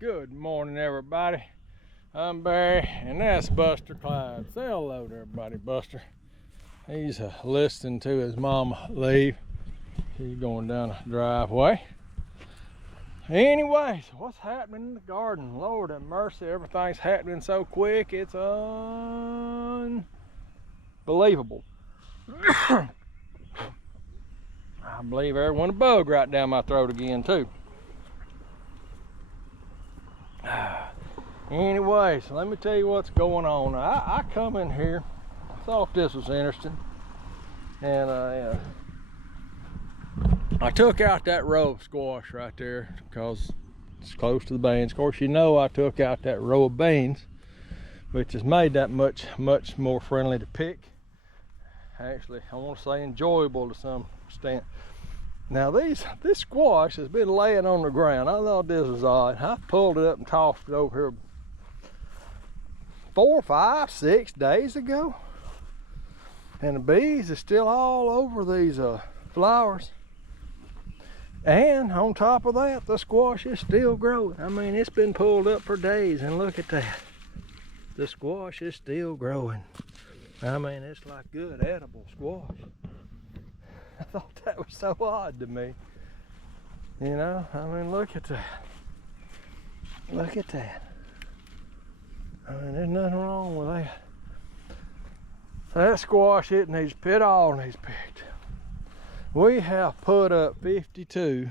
Good morning, everybody. I'm Barry, and that's Buster Clyde. Say hello to everybody, Buster. He's listening to his mama leave. He's going down the driveway. Anyways, what's happening in the garden? Lord have mercy, everything's happening so quick, it's unbelievable. I believe everyone a bug right down my throat again, too. Anyways, let me tell you what's going on. I come in here, I thought this was interesting, and I took out that row of squash right there because it's close to the beans. Of course, you know I took out that row of beans, which has made that much more friendly to pick. Actually, I want to say enjoyable to some extent. Now this squash has been laying on the ground. I thought this was odd. I pulled it up and tossed it over here 4, 5, 6 days ago, and the bees are still all over these flowers. And on top of that, the squash is still growing. I mean, it's been pulled up for days, and look at that. The squash is still growing. I mean, it's like good edible squash. I thought that was so odd to me. You know, I mean, look at that. Look at that. I mean, there's nothing wrong with that. That squash, it all needs picked. We have put up 52,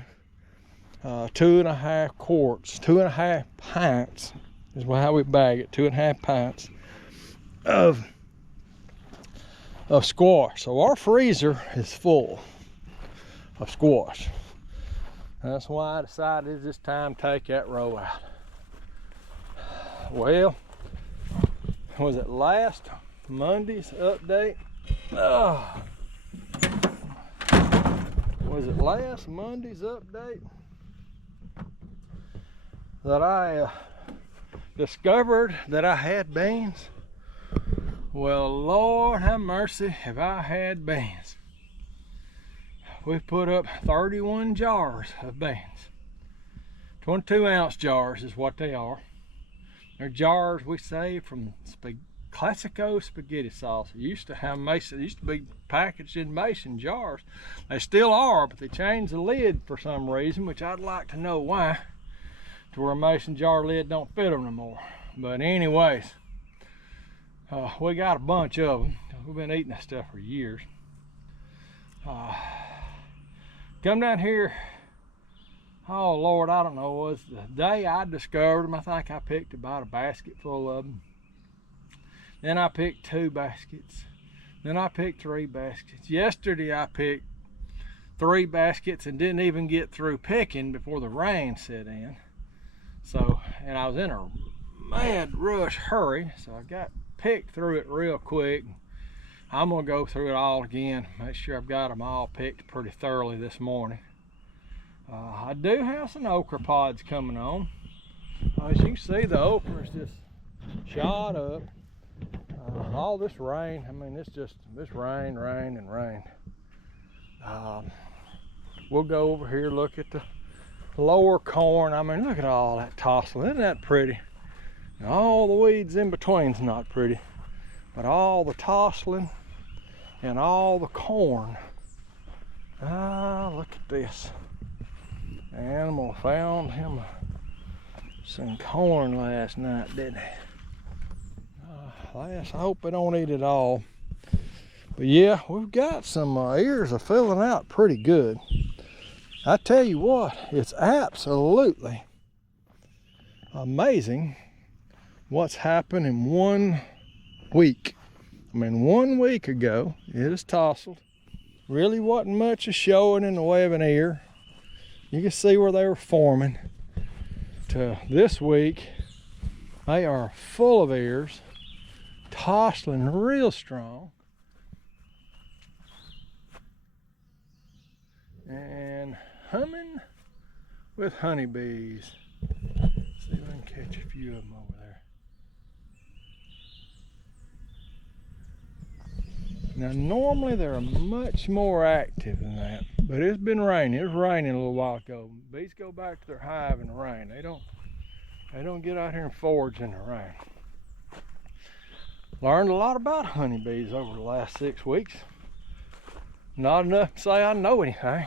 2.5 quarts, 2.5 pints is how we bag it, 2.5 pints of squash. So our freezer is full of squash. That's why I decided this time to take that row out. Well, was it last Monday's update? Was it last Monday's update that I discovered that I had beans? Well, Lord have mercy, have I had beans. We put up 31 jars of beans. 22-ounce jars is what they are. They're jars we saved from classico spaghetti sauce. It used to be packaged in mason jars. They still are, but they changed the lid for some reason, which I'd like to know why, to where a mason jar lid don't fit them no more. But anyways, we got a bunch of them. We've been eating this stuff for years. Come down here, oh Lord, I don't know, was the day I discovered them. I think I picked about a basket full of them. Then I picked 2 baskets. Then I picked 3 baskets. Yesterday I picked 3 baskets and didn't even get through picking before the rain set in. So, and I was in a mad rush hurry, so I got picked through it real quick. I'm gonna go through it all again, make sure I've got them all picked pretty thoroughly this morning. I do have some okra pods coming on. As you can see, the okra is just shot up. All this rain, I mean, it's just this rain and rain. We'll go over here, look at the lower corn. I mean, look at all that tassel. Isn't that pretty? And all the weeds in between's not pretty, but all the tasseling and all the corn. Look at this. The animal found him some corn last night, didn't he? I hope they don't eat it all. But yeah, we've got some ears are filling out pretty good. I tell you what, it's absolutely amazing what's happened in 1 week. I mean, 1 week ago, it is tousled. Really wasn't much of showing in the way of an ear. You can see where they were forming. To this week, they are full of ears, tossling real strong, and humming with honeybees. See if I can catch a few of them over there. Now normally they're much more active than that, but it's been raining. It was raining a little while ago. Bees go back to their hive in the rain. They don't get out here and forage in the rain. Learned a lot about honeybees over the last 6 weeks. Not enough to say I know anything,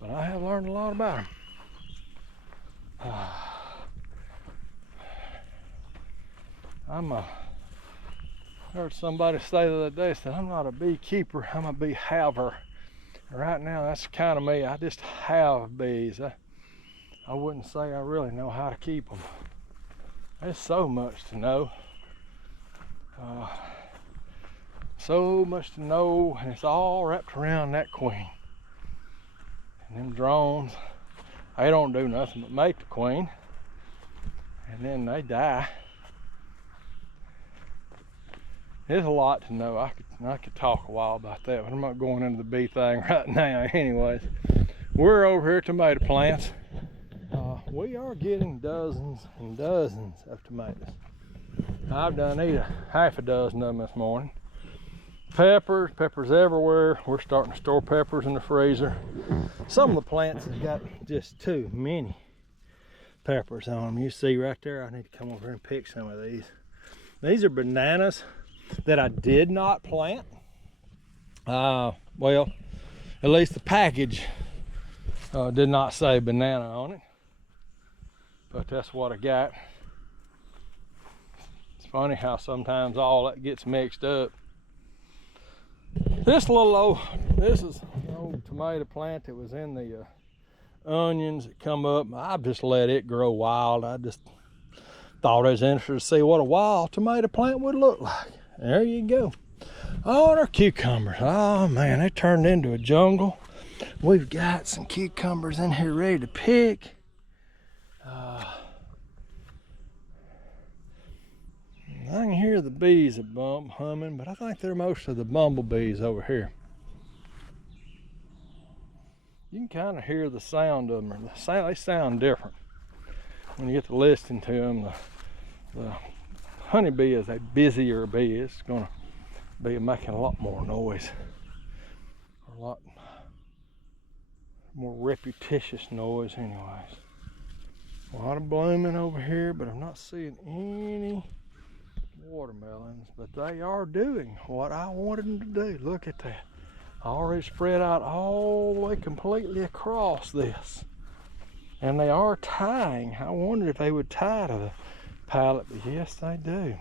but I have learned a lot about them. I heard somebody say the other day, said, I'm not a beekeeper, I'm a bee haver. Right now, that's kind of me. I just have bees. I wouldn't say I really know how to keep them. There's so much to know. So much to know, and it's all wrapped around that queen. And them drones, they don't do nothing but make the queen, and then they die. There's a lot to know. I could talk a while about that, but I'm not going into the bee thing right now. Anyways, we're over here at tomato plants. We are getting dozens and dozens of tomatoes. I've done eat half a dozen of them this morning. Peppers everywhere. We're starting to store peppers in the freezer. Some of the plants have got just too many peppers on them. You see right there, I need to come over here and pick some of these. These are bananas that I did not plant. Well, at least the package did not say banana on it, but that's what I got. It's funny how sometimes all that gets mixed up. This is an old tomato plant that was in the onions that come up. I've just let it grow wild. I just thought I was interested to see what a wild tomato plant would look like. There you go. Oh, and our cucumbers. Oh man, they turned into a jungle. We've got some cucumbers in here ready to pick. I can hear the bees humming, but I think they're mostly the bumblebees over here. You can kind of hear the sound of them. They sound different when you get to listen to them. The honeybee is a busier bee. It's going to be making a lot more noise, a lot more repetitious noise anyways. A lot of blooming over here, but I'm not seeing any watermelons, but they are doing what I wanted them to do. Look at that. Already spread out all the way completely across this. And they are tying. I wondered if they would tie to the pallet, but yes, they do.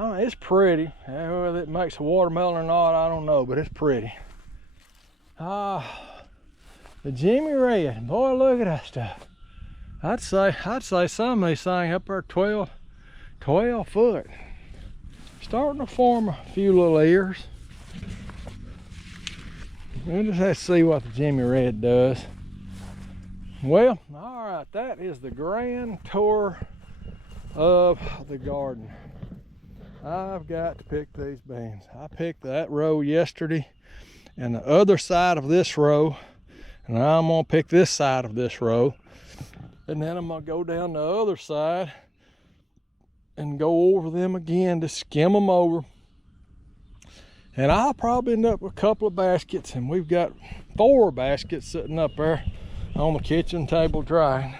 It's pretty. Whether it makes a watermelon or not, I don't know, but it's pretty. The Jimmy Red. Boy, look at that stuff. I'd say some of these things up there 12 foot. Starting to form a few little ears. We'll just have to see what the Jimmy Red does. Well, all right, that is the grand tour of the garden. I've got to pick these beans. I picked that row yesterday and the other side of this row, and I'm gonna pick this side of this row, and then I'm gonna go down the other side and go over them again to skim them over. And I'll probably end up with a couple of baskets, and we've got 4 baskets sitting up there on the kitchen table drying.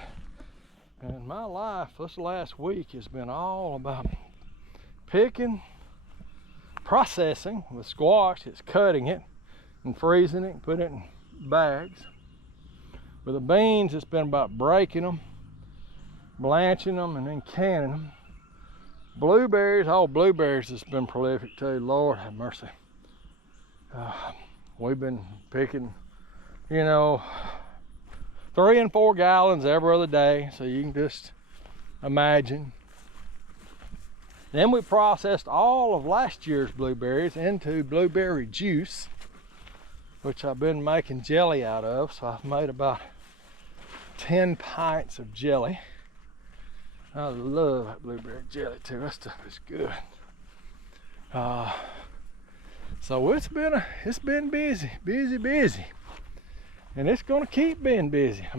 And my life this last week has been all about picking, processing with squash. It's cutting it and freezing it and putting it in bags. With the beans, it's been about breaking them, blanching them, and then canning them. Blueberries, blueberries has been prolific too. Lord have mercy. We've been picking, 3 and 4 gallons every other day, so you can just imagine. Then we processed all of last year's blueberries into blueberry juice, which I've been making jelly out of. So I've made about 10 pints of jelly. I love that blueberry jelly too. That stuff is good. So it's been busy, and it's gonna keep being busy. I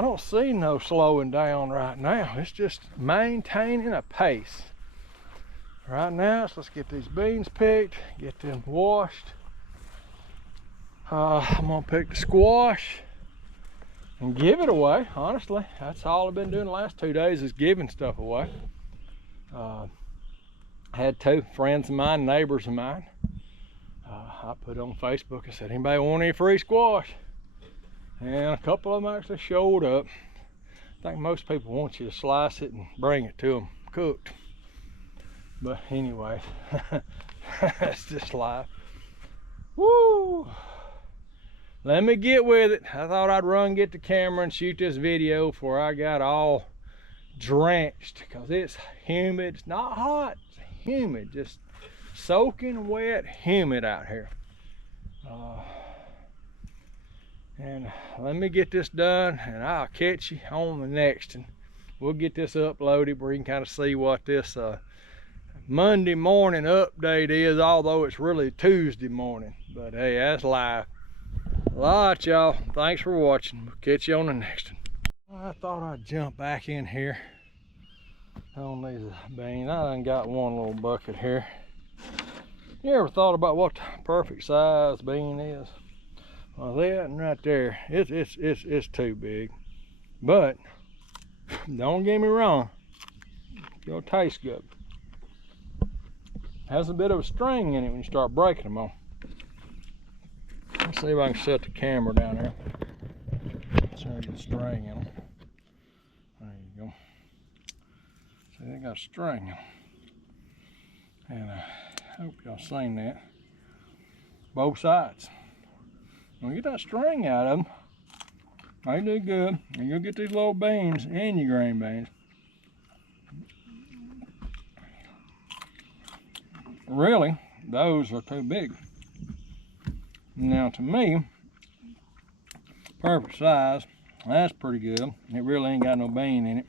don't see no slowing down right now. It's just maintaining a pace. Right now, let's get these beans picked, get them washed. I'm gonna pick the squash. and give it away. Honestly, that's all I've been doing the last 2 days, is giving stuff away. I had 2 friends of mine, neighbors of mine. I put on Facebook and said, anybody want any free squash? And a couple of them actually showed up. I think most people want you to slice it and bring it to them cooked. But anyway, that's just life. Woo! Let me get with it. I thought I'd run, get the camera and shoot this video before I got all drenched, because it's humid. It's not hot, it's humid, just soaking wet, humid out here. And let me get this done and I'll catch you on the next one. We'll get this uploaded where you can kind of see what this Monday morning update is, although it's really Tuesday morning. But hey, that's live. All right, y'all, thanks for watching. We'll catch you on the next one. I thought I'd jump back in here on these beans. I done got one little bucket here. You ever thought about what the perfect size bean is? Well, that and right there, it's too big. But don't get me wrong, it'll taste good. Has a bit of a string in it when you start breaking them on. Let's see if I can set the camera down there so I get a string in them. There you go. See, they got a string in them. And I hope y'all seen that. Both sides. When you get that string out of them, they do good. And you'll get these little beans and your green beans. Really, those are too big. Now to me, perfect size, that's pretty good. It really ain't got no bean in it.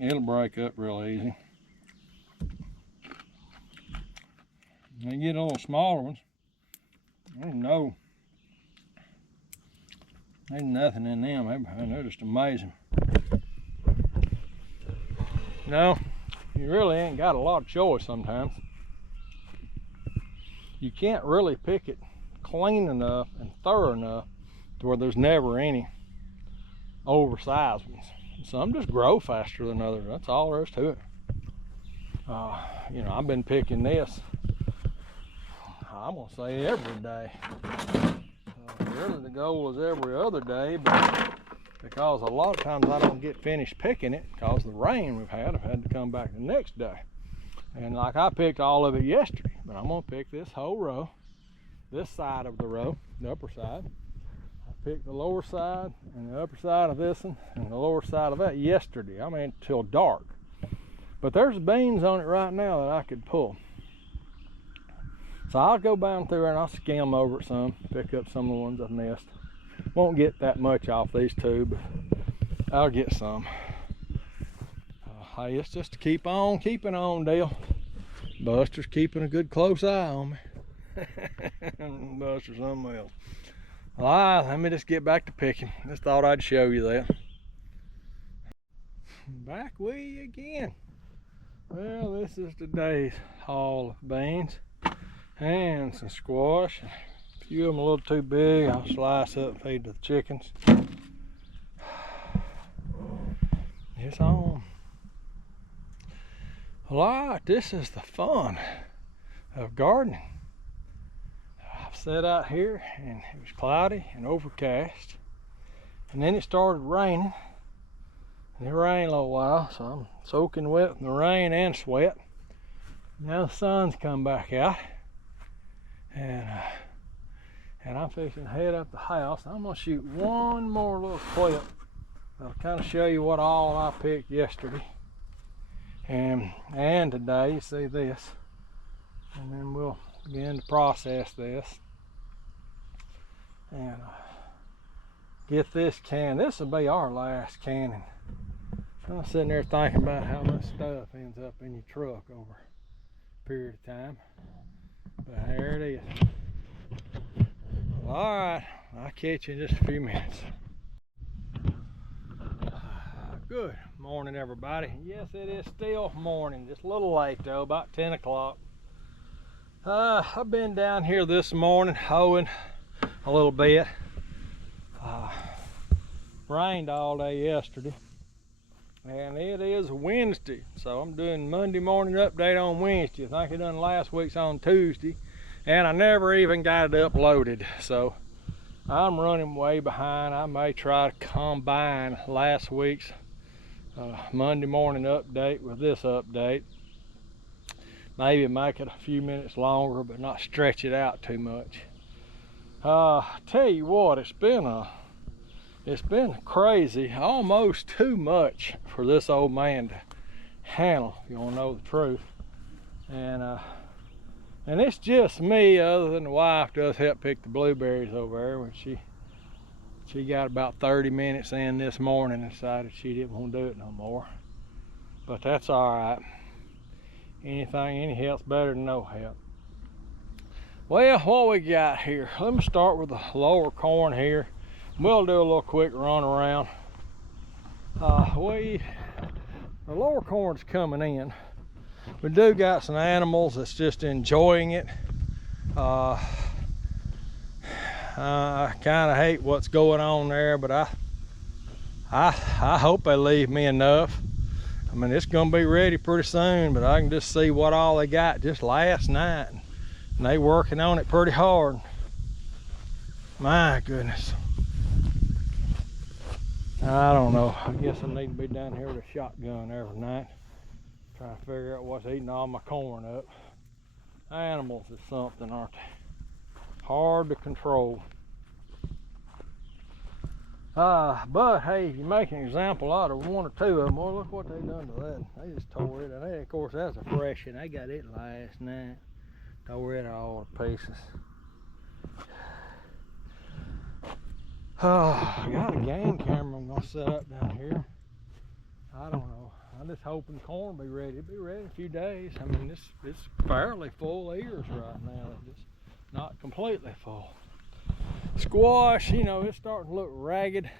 It'll break up real easy. You get a little smaller ones, there's nothing in them. They're just amazing. No, you really ain't got a lot of choice sometimes. You can't really pick it clean enough and thorough enough to where there's never any oversized ones. Some just grow faster than others. That's all there is to it. You know, I've been picking this, I'm gonna say every day. Really the goal is every other day, but because a lot of times I don't get finished picking it because of the rain we've had, I've had to come back the next day. And like I picked all of it yesterday, but I'm gonna pick this whole row, this side of the row, the upper side. I picked the lower side and the upper side of this one and the lower side of that yesterday. I mean, till dark. But there's beans on it right now that I could pull. So I'll go down through there and I'll skim over it some, pick up some of the ones I've missed. Won't get that much off these 2, but I'll get some. Hey, it's just to keep on keeping on deal. Buster's keeping a good close eye on me. Buster's something else. Well, let me just get back to picking. Just thought I'd show you that. Back with you again. Well, this is today's haul of beans and some squash. A few of them a little too big. I'll slice up and feed to the chickens. It's on. Alright, this is the fun of gardening. I've sat out here and it was cloudy and overcast, and then it started raining, and it rained a little while, so I'm soaking wet in the rain and sweat. Now the sun's come back out, and I'm fixing to head up the house. I'm gonna shoot one more little clip that'll kind of show you what all I picked yesterday and today. You see this, and then we'll begin to process this and get this can. This will be our last canning. I'm sitting there thinking about how much stuff ends up in your truck over a period of time, but there it is. All right, I'll catch you in just a few minutes. Good morning, everybody. Yes, it is still morning, just a little late though, about 10 o'clock. I've been down here this morning hoeing a little bit. Rained all day yesterday. And it is Wednesday, so I'm doing Monday morning update on Wednesday. I think I done last week's on Tuesday, and I never even got it uploaded, so I'm running way behind. I may try to combine last week's Monday morning update with this update. Maybe make it a few minutes longer, but not stretch it out too much. Tell you what, it's been crazy, almost too much for this old man to handle, if you want to know the truth. And it's just me, other than the wife does help pick the blueberries over there. When she got about 30 minutes in this morning and decided she didn't want to do it no more. But that's all right. Any help's better than no help. Well, what we got here? Let me start with the lower corn here. We'll do a little quick run around. The lower corn's coming in. We do got some animals that's just enjoying it. I kind of hate what's going on there, but I hope they leave me enough. I mean, it's gonna be ready pretty soon, but I can just see what all they got just last night, and they working on it pretty hard. My goodness. I don't know. I guess I need to be down here with a shotgun every night, trying to figure out what's eating all my corn up. Animals is something, aren't they? Hard to control. But hey, if you make an example out of one or two of them, well, look what they done to that. They just tore it. And of course, that's a fresh one. They got it last night. Tore it all to pieces. I got a game camera I'm gonna set up down here. I don't know. I'm just hoping corn will be ready. It'll be ready in a few days. I mean, it's fairly full ears right now. It's just not completely full. Squash, you know, it's starting to look ragged.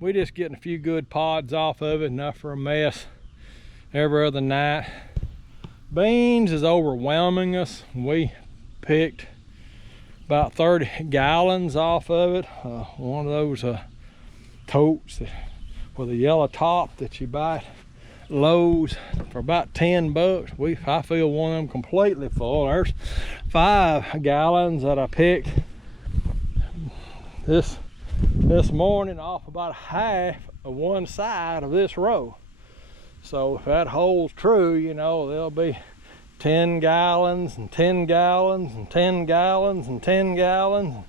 We just getting a few good pods off of it, enough for a mess every other night. Beans is overwhelming us. We picked about 30 gallons off of it. One of those totes with a yellow top that you buy at Lowe's for about 10 bucks. I feel one of them completely full. There's 5 gallons that I picked this morning off about half of one side of this row. So if that holds true, you know, there'll be 10 gallons and 10 gallons and 10 gallons and 10 gallons.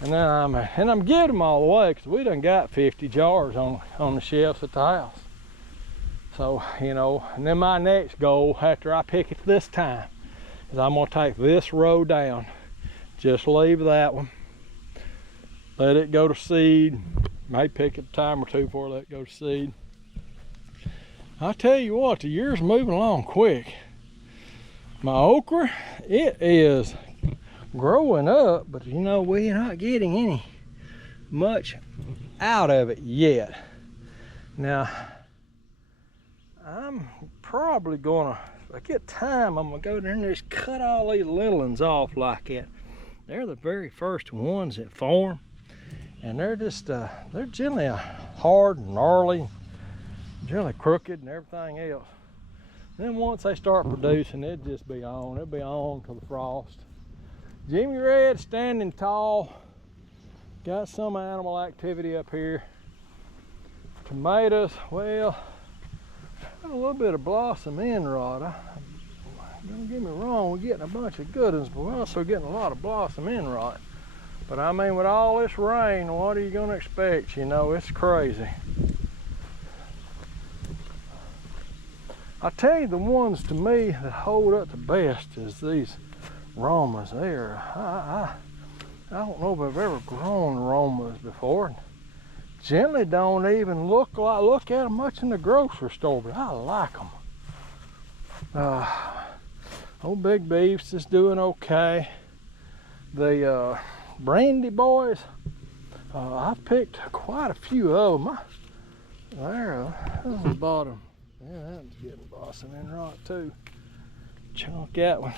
And then I'm getting them all the way because we done got 50 jars on the shelves at the house. So, you know, and then my next goal after I pick it this time is I'm gonna take this row down. Just leave that one. Let it go to seed. May pick it a time or two before I let it go to seed. I tell you what, the year's moving along quick. My okra, it is growing up, but you know, we're not getting any much out of it yet. Now, I'm probably gonna, if I get time, I'm gonna go there and just cut all these little ones off like that. They're the very first ones that form, and they're just, they're generally hard and gnarly, generally crooked and everything else. Then once they start producing, it'll just be on. It'll be on till the frost. Jimmy Red standing tall. Got some animal activity up here. Tomatoes, well, got a little bit of blossom end rot. Don't get me wrong, we're getting a bunch of good ones, but we're also getting a lot of blossom end rot. But I mean, with all this rain, what are you gonna expect? You know, it's crazy. I tell you, the ones to me that hold up the best is these Romas. I don't know if I've ever grown Romas before. Generally don't even look at them much in the grocery store, but I like them. Old Big Beef's is doing okay. The Brandy boys, I've picked quite a few of them. There's the bottom. Yeah, that one's getting blossom end rot too. Chunk that one.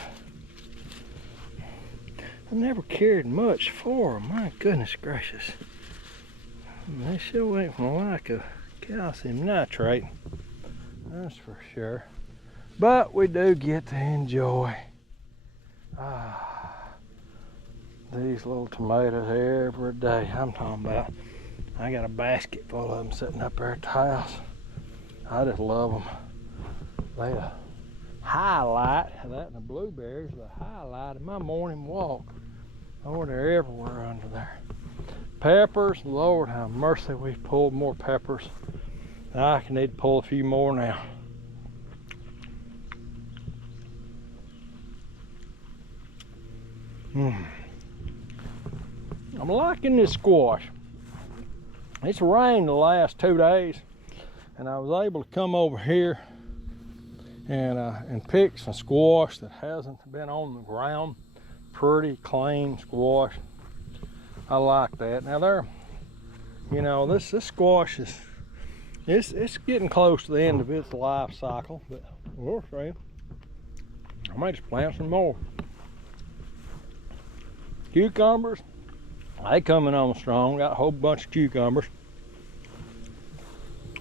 I never cared much for them. My goodness gracious. This sure ain't from lack of calcium nitrate, that's for sure. But we do get to enjoy these little tomatoes every day. I'm talking about, I got a basket full of them sitting up there at the house. I just love them. They highlight, that and the blueberries, the highlight of my morning walk. Oh, they're everywhere under there. Peppers, Lord have mercy, we've pulled more peppers. I need to pull a few more now. I'm liking this squash. It's rained the last 2 days, and I was able to come over here and pick some squash that hasn't been on the ground. Pretty clean squash. I like that. Now there, you know, this squash is it's getting close to the end of its life cycle, but we'll see. I might just plant some more. Cucumbers, they coming on strong. Got a whole bunch of cucumbers.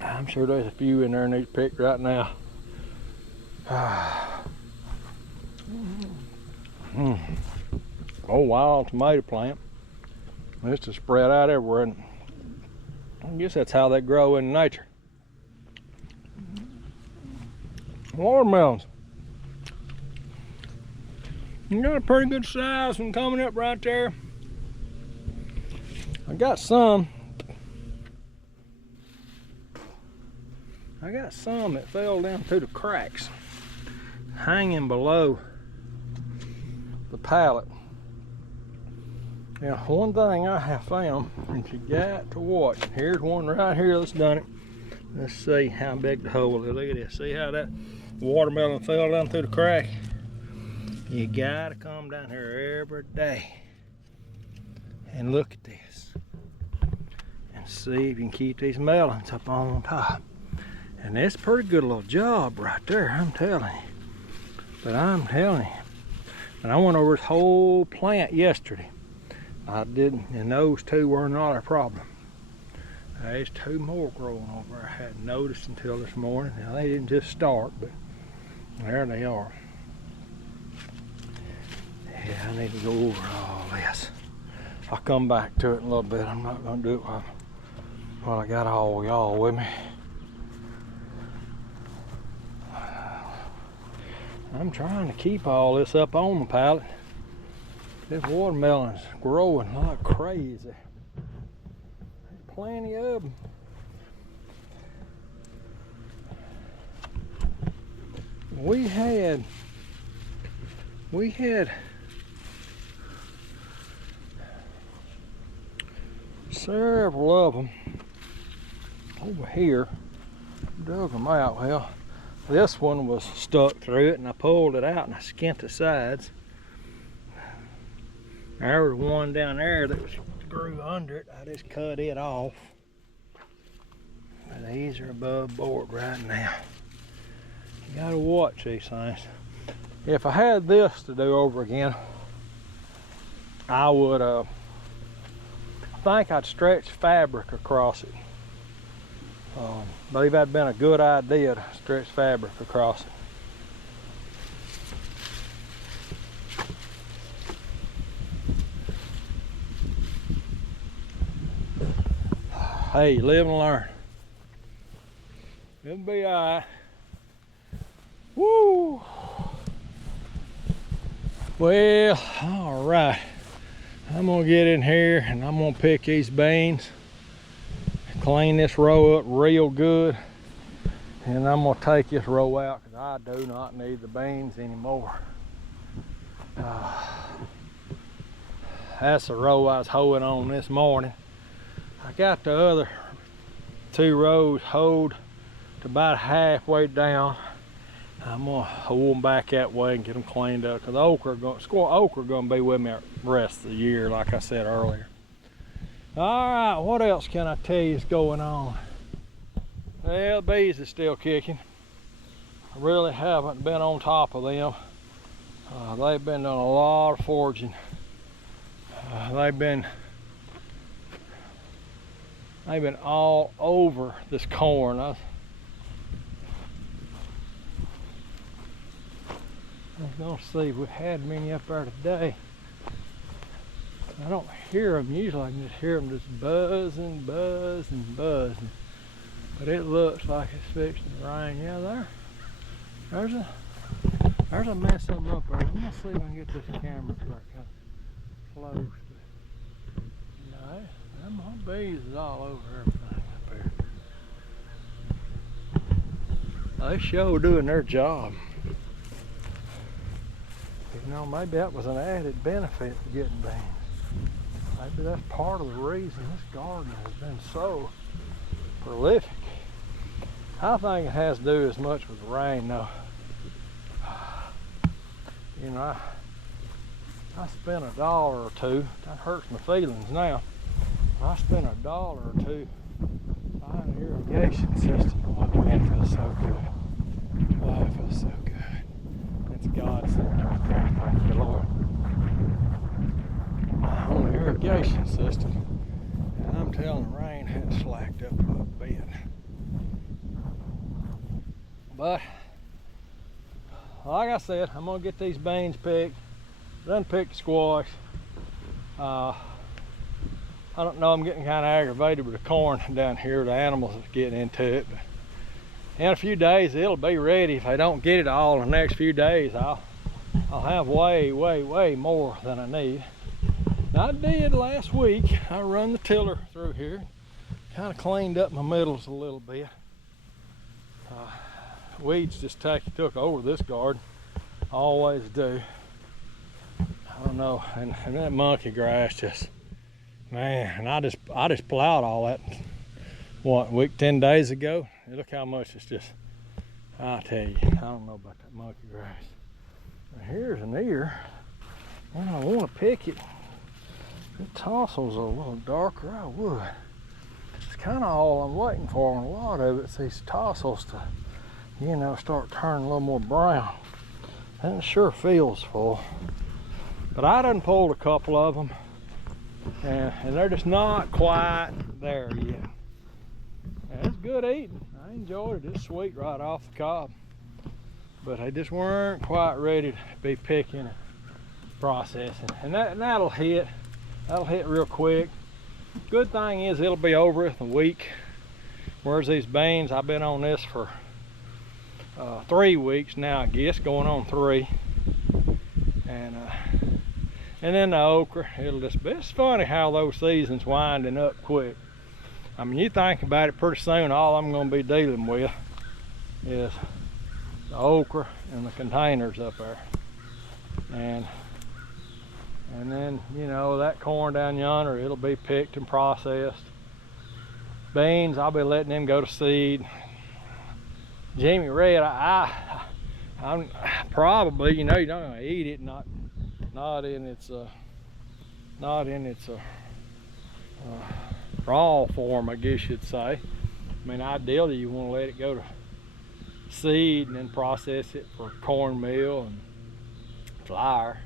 I'm sure there's a few in there need picked right now. Oh, wild tomato plant. It's just spread out everywhere, and I guess that's how they grow in nature. Watermelons. You got a pretty good size one coming up right there. I got some that fell down through the cracks, hanging below the pallet. Now, one thing I have found, and you got to watch. Here's one right here that's done it. Let's see how big the hole is. Look at this. See how that watermelon fell down through the crack? You gotta come down here every day and look at this and see if you can keep these melons up on top. And that's a pretty good little job right there, I'm telling you. But I'm telling you, and I went over this whole plant yesterday. I didn't, and those two were not a problem. There's two more growing over there. I hadn't noticed until this morning. Now they didn't just start, but there they are. Yeah, I need to go over all this. I'll come back to it in a little bit. I'm not gonna do it while I got all y'all with me. I'm trying to keep all this up on the pallet. This watermelon's growing like crazy. There's plenty of them. We had several of them over here. Dug them out. Well, this one was stuck through it, and I pulled it out and I skinned the sides. There was one down there that grew under it. I just cut it off. But these are above board right now. You gotta watch these things. If I had this to do over again, I would I think I'd stretch fabric across it. I believe that'd been a good idea to stretch fabric across it. Hey, live and learn. It'll be alright. Woo! Well, alright. I'm gonna get in here and I'm gonna pick these beans, clean this row up real good, and I'm gonna take this row out because I do not need the beans anymore. That's the row I was hoeing on this morning. I got the other two rows hoed to about halfway down. I'm gonna hoe them back that way and get them cleaned up because okra gonna be with me the rest of the year, like I said earlier. All right, what else can I tell you is going on? Well, the bees are still kicking. I really haven't been on top of them. They've been doing a lot of foraging. They've been They've been all over this corn. I was gonna see if we had many up there today. I don't hear them usually. I can just hear them just buzzing, buzzing, buzzing. But it looks like it's fixing to rain. Yeah, there's a mess of them up there. I'm gonna see if I can get this camera to work kind of close. But, no, them old bees is all over everything up here. They sure doing their job. You know, maybe that was an added benefit to getting beans. Maybe that's part of the reason this garden has been so prolific. I think it has to do as much with the rain though. You know, I spent $1 or $2. That hurts my feelings now. I spent $1 or $2 on an irrigation system. Oh man, it feels so good. Oh, it feels so good. It's God sent right there. Thank you, Lord. On the irrigation system, and I'm telling the rain had slacked up a bit. But like I said, I'm gonna get these beans picked. Done picked the squash. I don't know, I'm getting kind of aggravated with the corn down here. The animals are getting into it. But in a few days, it'll be ready. If I don't get it all in the next few days, I'll have way more than I need. I did last week. I run the tiller through here, kind of cleaned up my middles a little bit. Weeds just took over this garden, always do. I don't know, and that monkey grass just, man. And I just plowed all that. What, week 10 days ago? Look how much it's just. I tell you, I don't know about that monkey grass. Now here's an ear, and I want to pick it. The tassels are a little darker, I would. It's kind of all I'm waiting for on a lot of it. It's these tassels to, you know, start turning a little more brown. And it sure feels full. But I done pulled a couple of them, and they're just not quite there yet. And it's good eating. I enjoyed it. It's sweet right off the cob. But they just weren't quite ready to be picking and processing. And that'll hit. That'll hit real quick. Good thing is it'll be over in a week. Whereas these beans, I've been on this for 3 weeks now, I guess, going on 3. And then the okra, it'll just be, it's funny how those seasons winding up quick. I mean, you think about it, pretty soon all I'm gonna be dealing with is the okra and the containers up there. And then, you know, that corn down yonder, it'll be picked and processed. Beans, I'll be letting them go to seed. Jimmy Red, I'm probably, you know, you're not gonna eat it, not in its raw form, I guess you'd say. I mean, ideally you want to let it go to seed and then process it for cornmeal and flour.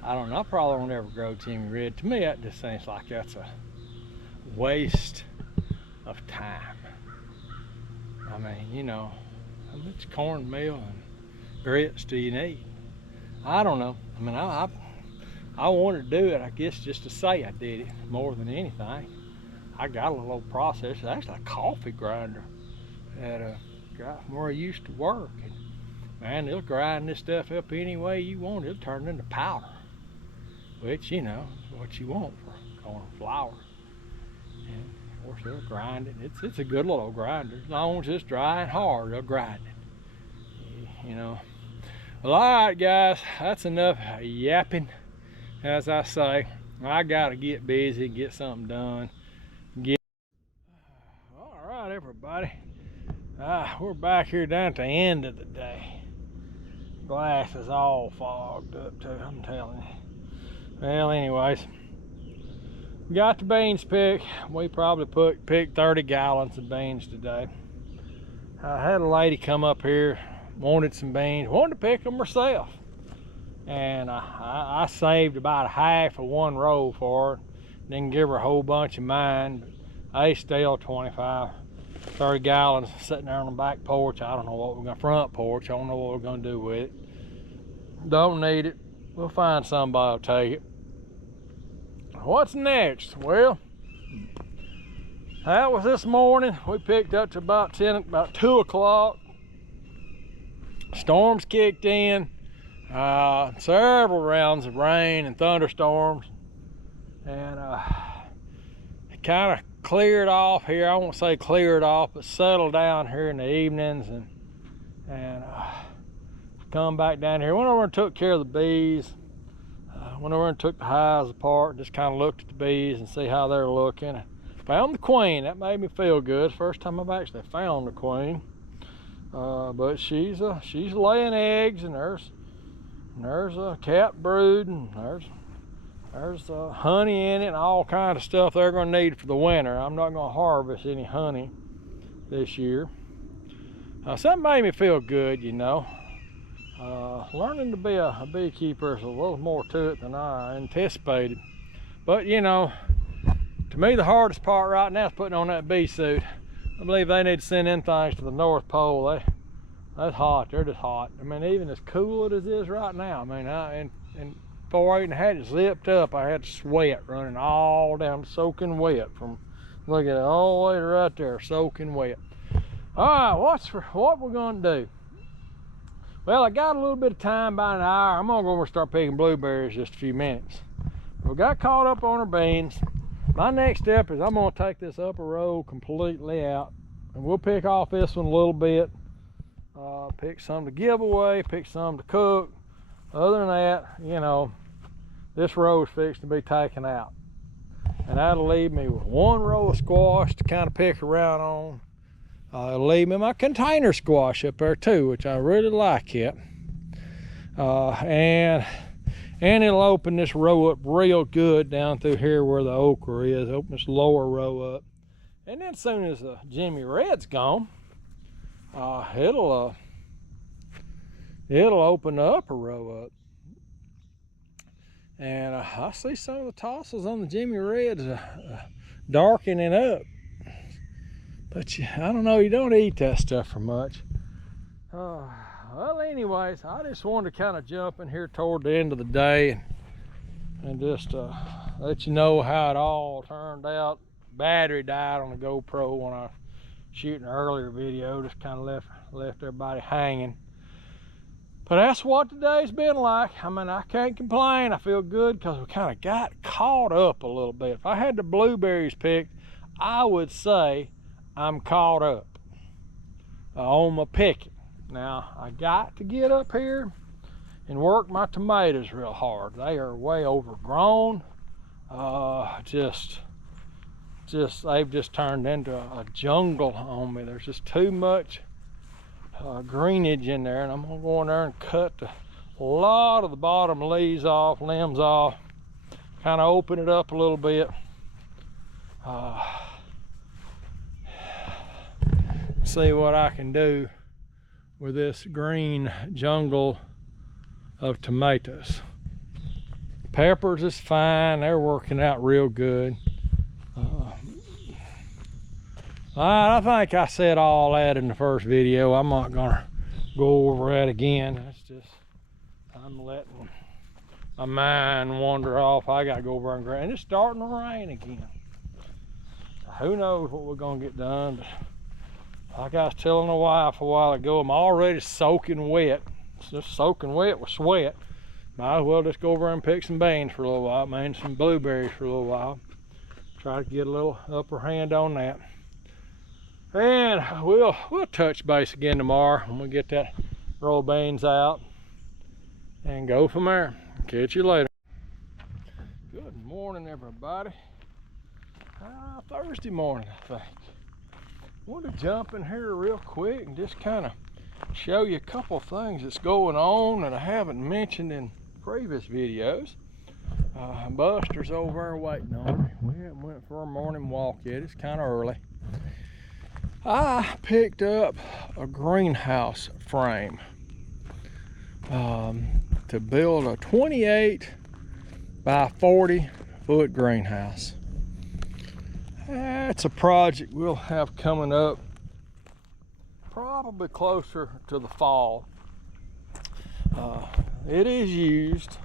I don't know, I probably won't ever grow Jimmy Red. To me, that just seems like that's a waste of time. I mean, you know, how much cornmeal and grits do you need? I don't know. I mean, I wanted to do it, I guess, just to say I did it more than anything. I got a little old processor. It's actually a coffee grinder that got from where I used to work. And, man, it'll grind this stuff up any way you want. It'll turn it into powder, which, you know, is what you want for corn flour. And of course, they'll grind it. It's a good little grinder. As long as it's dry and hard, they'll grind it. You know. Well, all right, guys, that's enough yapping. As I say, I gotta get busy, get something done. All right, everybody. We're back here down at the end of the day. Glass is all fogged up too, I'm telling you. Well, anyways, we got the beans picked. We probably picked 30 gallons of beans today. I had a lady come up here, wanted some beans, wanted to pick them herself. And I saved about a half of one row for her. Didn't give her a whole bunch of mine, but I still 25, 30 gallons sitting there on the back porch. I don't know what we're gonna, front porch. I don't know what we're gonna do with it. Don't need it. We'll find somebody to take it. What's next? Well, that was this morning. We picked up to about 2 o'clock. Storms kicked in. Several rounds of rain and thunderstorms, and it kind of cleared off here. I won't say cleared off, but settled down here in the evenings, and come back down here. Went over and took care of the bees. Went over and took the hives apart, just kind of looked at the bees and see how they're looking. Found the queen. That made me feel good. First time I've actually found the queen. But she's laying eggs, and there's a cat brood, and there's honey in it and all kind of stuff they're going to need for the winter. I'm not going to harvest any honey this year. Something made me feel good, you know. Learning to be a beekeeper is a little more to it than I anticipated. But you know, to me the hardest part right now is putting on that bee suit. I believe they need to send in things to the North Pole. That's hot. They're just hot. I mean, even as cool as it is right now, I mean, and before I even had it zipped up, I had sweat running all down, soaking wet from, look at it, all the way to right there, soaking wet. All right, what we're gonna do? Well, I got a little bit of time, about an hour. I'm gonna go over and start picking blueberries in just a few minutes. We got caught up on our beans. My next step is I'm gonna take this upper row completely out, and we'll pick off this one a little bit. Pick some to give away, pick some to cook. Other than that, you know, this row is fixed to be taken out. And that'll leave me with one row of squash to kind of pick around on. It'll leave me my container squash up there too, which I really like it. And it'll open this row up real good down through here where the okra is. Open this lower row up. And then as soon as Jimmy Red's gone, it'll open the upper row up. And I see some of the tassels on the Jimmy Reds darkening up. But I don't know, you don't eat that stuff for much. Well, anyways, I just wanted to kind of jump in here toward the end of the day and just let you know how it all turned out. Battery died on the GoPro when I was shooting an earlier video. Just kind of left everybody hanging. But that's what today's been like. I mean, I can't complain. I feel good because we kind of got caught up a little bit. If I had the blueberries picked, I would say I'm caught up on my picking. Now, I got to get up here and work my tomatoes real hard. They are way overgrown. They've just turned into a jungle on me. There's just too much greenage in there, and I'm gonna go in there and cut a lot of the bottom limbs off, kind of open it up a little bit. See what I can do with this green jungle of tomatoes. Peppers is fine, they're working out real good. I think I said all that in the first video. I'm not gonna go over that again. That's just, I'm letting my mind wander off. I gotta go over and grab, and it's starting to rain again. Who knows what we're gonna get done, but like I was telling the wife a while ago, I'm already soaking wet. It's just soaking wet with sweat. Might as well just go over and pick some beans for a little while, man, some blueberries for a little while. Try to get a little upper hand on that. And we'll touch base again tomorrow when we get that roll of beans out and go from there. Catch you later. Good morning, everybody. Thursday morning, I think. I want to jump in here real quick and just kind of show you a couple things that's going on that I haven't mentioned in previous videos. Buster's over there waiting on me. We haven't went for a morning walk yet. It's kind of early. I picked up a greenhouse frame to build a 28 by 40 foot greenhouse. It's a project we'll have coming up probably closer to the fall. It is used,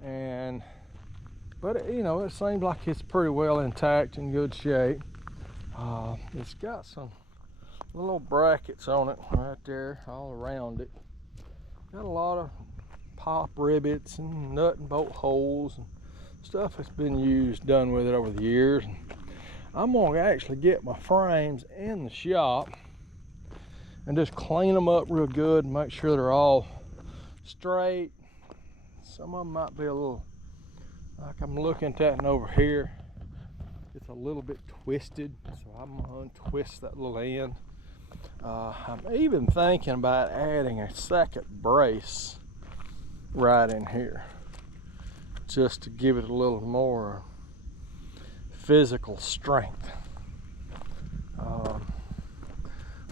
but you know, it seems like it's pretty well intact, in good shape. It's got some little brackets on it right there all around it. Got a lot of pop rivets and nut and bolt holes and stuff that's been done with it over the years. I'm going to actually get my frames in the shop and just clean them up real good and make sure they're all straight. Some of them might be a little, like I'm looking at that over here, it's a little bit twisted, so I'm going to untwist that little end. I'm even thinking about adding a second brace right in here, just to give it a little more physical strength.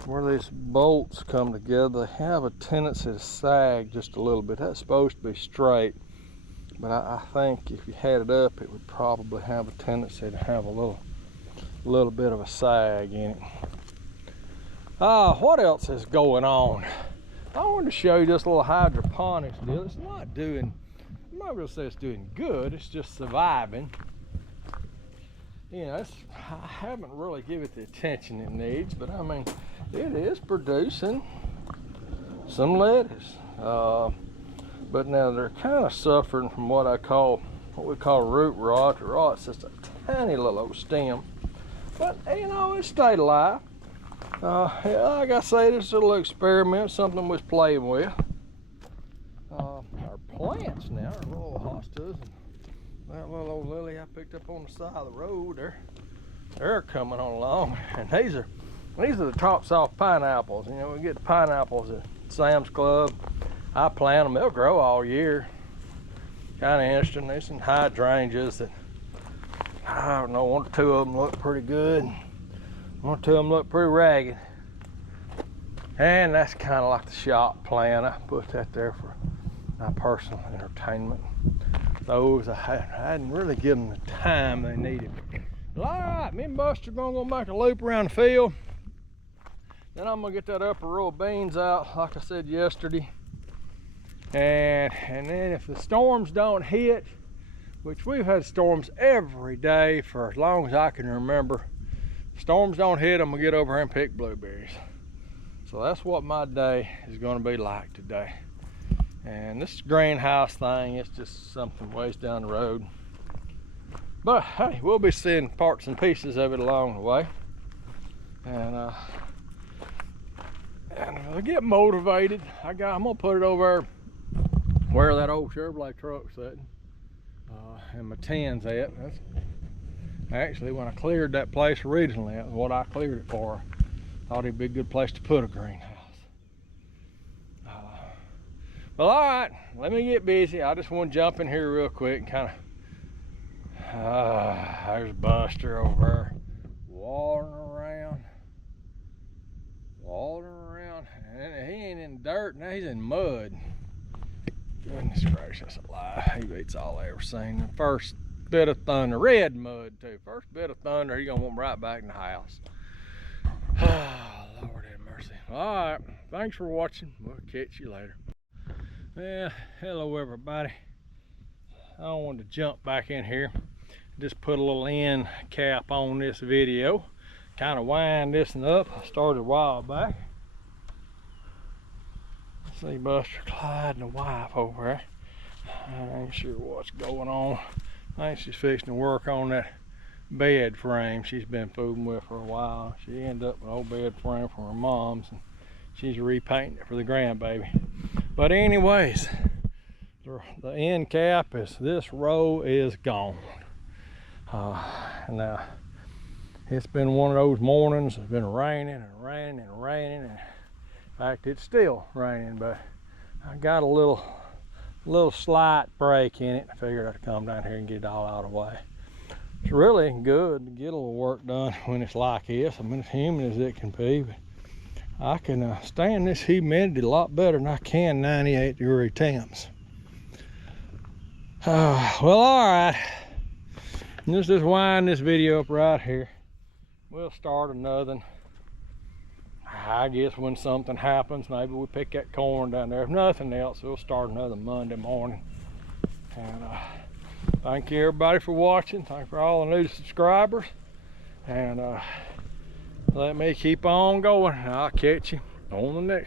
Where these bolts come together, they have a tendency to sag just a little bit. That's supposed to be straight, but I think if you had it up, it would probably have a tendency to have a little bit of a sag in it. What else is going on? I wanted to show you this little hydroponics deal. It's not doing, I'm not going to say it's doing good, it's just surviving. You know, I haven't really given it the attention it needs, but I mean, it is producing some lettuce. But now they're kind of suffering from what we call root rot. It's just a tiny little old stem. But you know, it stayed alive. Like I say, this is a little experiment, something we're playing with. Our plants now are little hostas. That little old lily I picked up on the side of the road, they're coming on along. And these are the tops off pineapples. You know, we get pineapples at Sam's Club. I plant them, they'll grow all year. Kind of interesting. There's some hydrangeas that, I don't know, one or two of them look pretty good. One or two of them look pretty ragged. And that's kind of like the shop plant. I put that there for my personal entertainment. Those, I hadn't really given them the time they needed. Well, all right, me and Buster are gonna go make a loop around the field. Then I'm gonna get that upper row of beans out, like I said yesterday. And then if the storms don't hit, which we've had storms every day for as long as I can remember, storms don't hit, I'm gonna get over here and pick blueberries. So that's what my day is gonna be like today. And this greenhouse thing, it's just something ways down the road. But hey, we'll be seeing parts and pieces of it along the way. And I get motivated. I'm gonna put it over where that old Chevrolet truck's sitting. And my tin's at. That's actually, when I cleared that place originally, that was what I cleared it for. Thought it'd be a good place to put a greenhouse. Well, all right, let me get busy. I just want to jump in here real quick and kind of, there's Buster over there watering around, and he ain't in dirt, now he's in mud. Goodness gracious alive, he beats all I ever seen. The first bit of thunder, red mud too, first bit of thunder, he's gonna want me right back in the house. Lord have mercy. All right, thanks for watching, we'll catch you later. Well, hello everybody. I wanted to jump back in here, just put a little end cap on this video, kind of wind this one up. I started a while back. See Buster, Clyde, and the wife over there. I ain't sure what's going on. I think she's fixing to work on that bed frame she's been fooling with for a while. She ended up with an old bed frame from her mom's, and she's repainting it for the grandbaby. But anyways, the end cap is, this row is gone. Now, it's been one of those mornings, it's been raining and raining and raining, and in fact, it's still raining, but I got a little slight break in it. I figured I'd come down here and get it all out of the way. It's really good to get a little work done when it's like this. I mean, as humid as it can be, but I can stand this humidity a lot better than I can 98-degree temps. Well, all right. Let's just wind this video up right here. we'll start another. I guess when something happens, maybe we pick that corn down there. If nothing else, we'll start another Monday morning. And thank you everybody for watching. Thank you for all the new subscribers. And let me keep on going. I'll catch you on the next